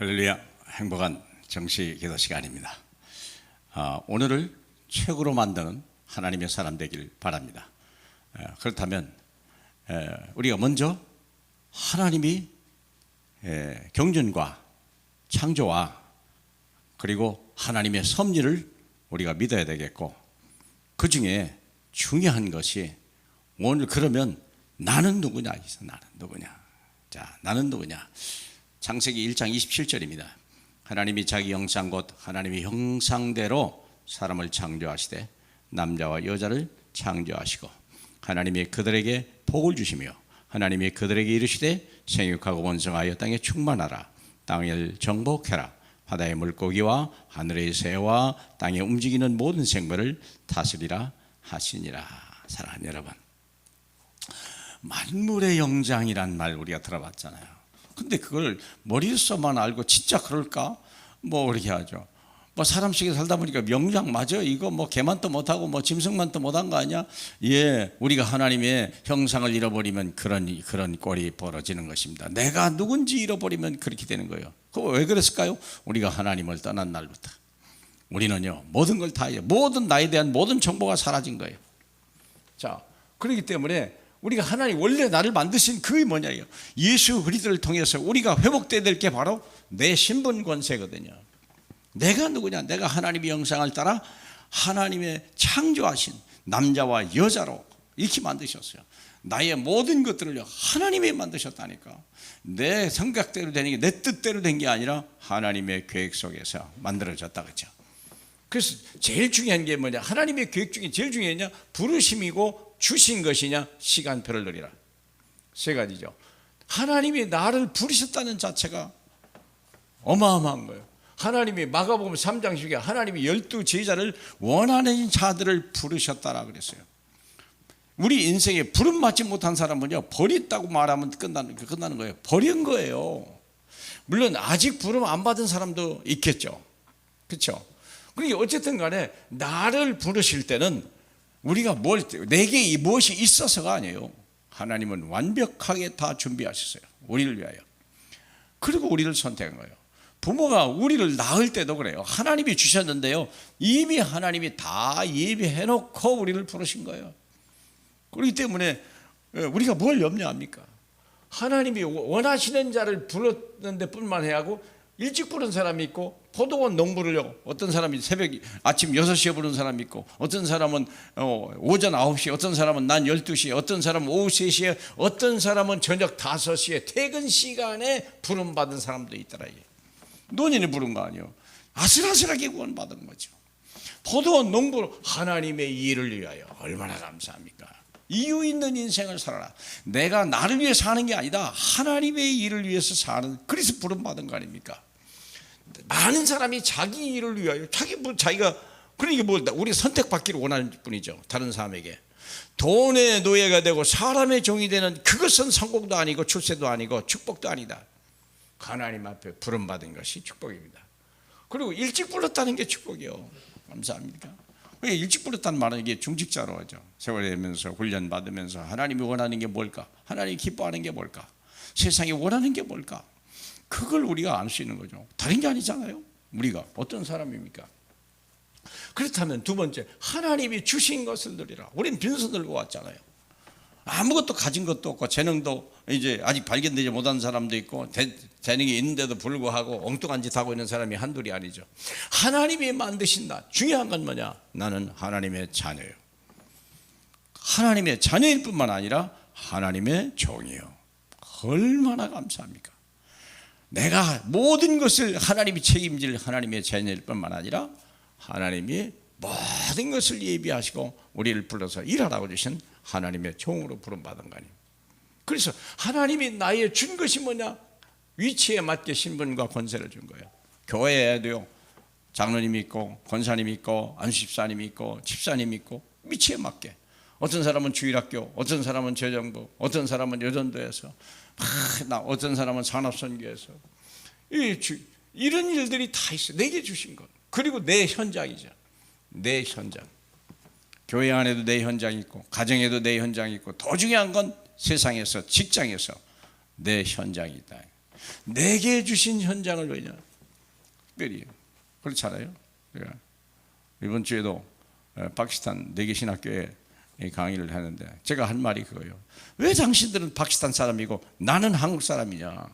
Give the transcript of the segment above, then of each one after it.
할렐루야, 행복한 정시 기도 시간입니다. 오늘을 최고로 만드는 하나님의 사람 되길 바랍니다. 그렇다면 우리가 먼저 하나님이 경륜과 창조와 그리고 하나님의 섭리를 우리가 믿어야 되겠고, 그 중에 중요한 것이 오늘 그러면 나는 누구냐? 나는 누구냐? 자, 나는 누구냐? 창세기 1장 27절입니다. 하나님이 자기 형상 곧 하나님의 형상대로 사람을 창조하시되 남자와 여자를 창조하시고 하나님이 그들에게 복을 주시며 하나님이 그들에게 이르시되 생육하고 번성하여 땅에 충만하라. 땅을 정복해라. 바다의 물고기와 하늘의 새와 땅에 움직이는 모든 생물을 다스리라 하시니라. 사랑하는 여러분, 만물의 영장이란 말 우리가 들어봤잖아요. 근데 그걸 머릿속만 알고 진짜 그럴까? 그렇게 하죠. 사람식에 살다 보니까 명장 맞아? 이거 개만도 못하고 짐승만도 못한 거 아니야? 예, 우리가 하나님의 형상을 잃어버리면 그런 꼴이 벌어지는 것입니다. 내가 누군지 잃어버리면 그렇게 되는 거예요. 그거 왜 그랬을까요? 우리가 하나님을 떠난 날부터 우리는요, 모든 걸 다 모든 나에 대한 모든 정보가 사라진 거예요. 자, 그렇기 때문에 우리가 하나님 원래 나를 만드신 그게 뭐냐요? 예수 그리스도를 통해서 우리가 회복돼야 될 게 바로 내 신분 권세거든요. 내가 누구냐? 내가 하나님의 형상을 따라 하나님의 창조하신 남자와 여자로 이렇게 만드셨어요. 나의 모든 것들을 하나님이 만드셨다니까. 내 생각대로 되는 게, 내 뜻대로 된 게 아니라 하나님의 계획 속에서 만들어졌다, 그렇죠? 그래서 제일 중요한 게 뭐냐? 하나님의 계획 중에 제일 중요하냐? 부르심이고 주신 것이냐, 시간표를 누리라. 세 가지죠. 하나님이 나를 부르셨다는 자체가 어마어마한 거예요. 하나님이 마가복음 3장 10에 하나님이 12 제자를 원하는 자들을 부르셨다라 그랬어요. 우리 인생에 부름 받지 못한 사람은요, 버렸다고 말하면 끝나는 거예요. 버린 거예요. 물론 아직 부름 안 받은 사람도 있겠죠. 그렇죠? 그러니까 어쨌든 간에 나를 부르실 때는 우리가 내게 무엇이 있어서가 아니에요. 하나님은 완벽하게 다 준비하셨어요. 우리를 위하여. 그리고 우리를 선택한 거예요. 부모가 우리를 낳을 때도 그래요. 하나님이 주셨는데요, 이미 하나님이 다 예비해놓고 우리를 부르신 거예요. 그렇기 때문에 우리가 뭘 염려합니까? 하나님이 원하시는 자를 불렀는데 뿐만 해하고 일찍 부른 사람이 있고, 포도원 농부를요, 어떤 사람이 아침 6시에 부른 사람이 있고, 어떤 사람은 오전 9시에, 어떤 사람은 낮 12시에, 어떤 사람은 오후 3시에, 어떤 사람은 저녁 5시에 퇴근 시간에 부름받은 사람도 있더라. 논인이 부른 거 아니에요. 아슬아슬하게 구원받은 거죠. 포도원 농부, 하나님의 일을 위하여. 얼마나 감사합니까? 이유 있는 인생을 살아라. 내가 나를 위해 사는 게 아니다, 하나님의 일을 위해서 사는, 그래서 부름받은 거 아닙니까? 많은 사람이 자기 일을 위하여 자기가, 그러니까 우리 선택받기를 원하는 뿐이죠. 다른 사람에게 돈의 노예가 되고 사람의 종이 되는 그것은 성공도 아니고 출세도 아니고 축복도 아니다. 하나님 앞에 부름받은 것이 축복입니다. 그리고 일찍 불렀다는 게 축복이요. 감사합니다. 일찍 불렀다는 말은 이게 중직자로 하죠. 세월이 되면서 훈련 받으면서 하나님이 원하는 게 뭘까? 하나님이 기뻐하는 게 뭘까? 세상이 원하는 게 뭘까? 그걸 우리가 알 수 있는 거죠. 다른 게 아니잖아요. 우리가 어떤 사람입니까? 그렇다면 두 번째, 하나님이 주신 것을 누리라. 우리는 빈손 들고 왔잖아요. 아무것도 가진 것도 없고 재능도 이제 아직 발견되지 못한 사람도 있고, 재능이 있는데도 불구하고 엉뚱한 짓 하고 있는 사람이 한둘이 아니죠. 하나님이 만드신 나, 중요한 건 뭐냐? 나는 하나님의 자녀예요. 하나님의 자녀일 뿐만 아니라 하나님의 종이에요. 얼마나 감사합니까? 내가 모든 것을 하나님이 책임질 하나님의 자녀일 뿐만 아니라 하나님이 모든 것을 예비하시고 우리를 불러서 일하라고 주신 하나님의 종으로 부름받은 거 아니에요. 그래서 하나님이 나의 준 것이 뭐냐? 위치에 맞게 신분과 권세를 준 거예요. 교회에도요, 장로님이 있고 권사님이 있고 안수집사님이 있고 집사님이 있고, 위치에 맞게. 어떤 사람은 주일학교, 어떤 사람은 재정부, 어떤 사람은 여전도에서, 어떤 사람은 산업선교에서, 이런 일들이 다 있어요. 내게 주신 것. 그리고 내 현장이죠. 내 현장. 교회 안에도 내 현장이 있고, 가정에도 내 현장이 있고, 더 중요한 건 세상에서, 직장에서 내 현장이 있다. 내게 주신 현장을 왜냐? 특별히 그렇잖아요. 제가 이번 주에도 파키스탄 4개 신학교에 강의를 하는데 제가 한 말이 그거예요. 왜 당신들은 파키스탄 사람이고 나는 한국 사람이냐?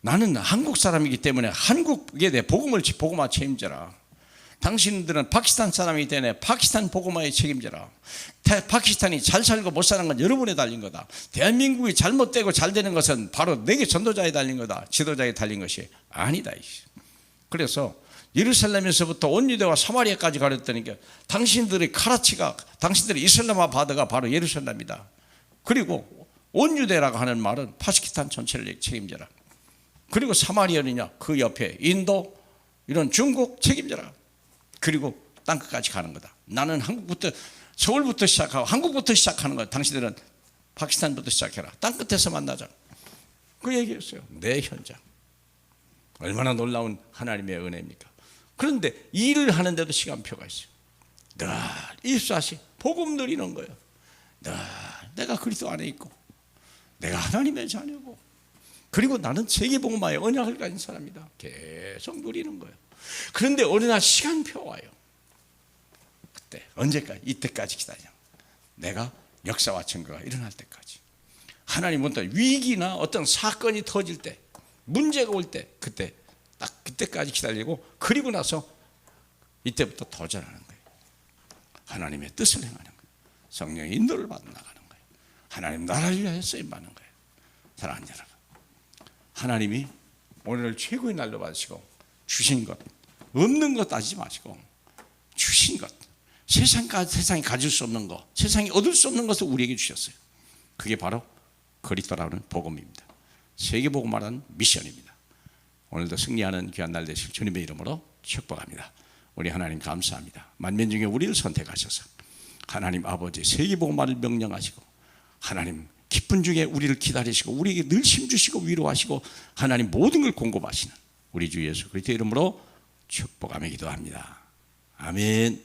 나는 한국 사람이기 때문에 한국에 대해 복음화 책임져라. 당신들은 파키스탄 사람이기 때문에 파키스탄 복음화에 책임져라. 파키스탄이 잘 살고 못 사는 건 여러분에 달린 거다. 대한민국이 잘못되고 잘 되는 것은 바로 내게 전도자에 달린 거다. 지도자에 달린 것이 아니다. 그래서 예루살렘에서부터 온 유대와 사마리아까지 가렸다니까 당신들의 카라치가, 당신들의 이슬람화 바드가 바로 예루살렘이다. 그리고 온 유대라고 하는 말은 파키스탄 전체를 책임져라. 그리고 사마리아느냐 그 옆에 인도, 이런 중국 책임져라. 그리고 땅끝까지 가는 거다. 나는 한국부터, 서울부터 시작하고 한국부터 시작하는 거야. 당신들은 파키스탄부터 시작해라. 땅끝에서 만나자. 그 얘기였어요. 내 현장. 얼마나 놀라운 하나님의 은혜입니까? 그런데 일을 하는데도 시간표가 있어요. 늘 24시 복음 누리는 거예요. 늘 내가 그리스도 안에 있고 내가 하나님의 자녀고, 그리고 나는 세계복음화의 언약을 가진 사람이다. 계속 누리는 거예요. 그런데 어느 날 시간표 와요. 그때 언제까지? 이때까지 기다려. 내가 역사와 증거가 일어날 때까지. 하나님은 어떤 위기나 어떤 사건이 터질 때, 문제가 올 때, 그때 딱 그때까지 기다리고, 그리고 나서 이때부터 도전하는 거예요. 하나님의 뜻을 행하는 거예요. 성령의 인도를 받아 나가는 거예요. 하나님 나라를 위하여 쓰임받는 거예요. 사랑하는 여러분, 하나님이 오늘을 최고의 날로 받으시고 주신 것, 없는 것 따지지 마시고 주신 것, 세상이 가질 수 없는 것, 세상이 얻을 수 없는 것을 우리에게 주셨어요. 그게 바로 그리스도라는 복음입니다. 세계복음화라는 미션입니다. 오늘도 승리하는 귀한 날 되실 주님의 이름으로 축복합니다. 우리 하나님 감사합니다. 만민 중에 우리를 선택하셔서 하나님 아버지 세계복음화를 명령하시고, 하나님 기쁜 중에 우리를 기다리시고 우리에게 늘 힘주시고 위로하시고 하나님 모든 걸 공급하시는 우리 주 예수 그리스도의 이름으로 축복하며 기도합니다. 아멘.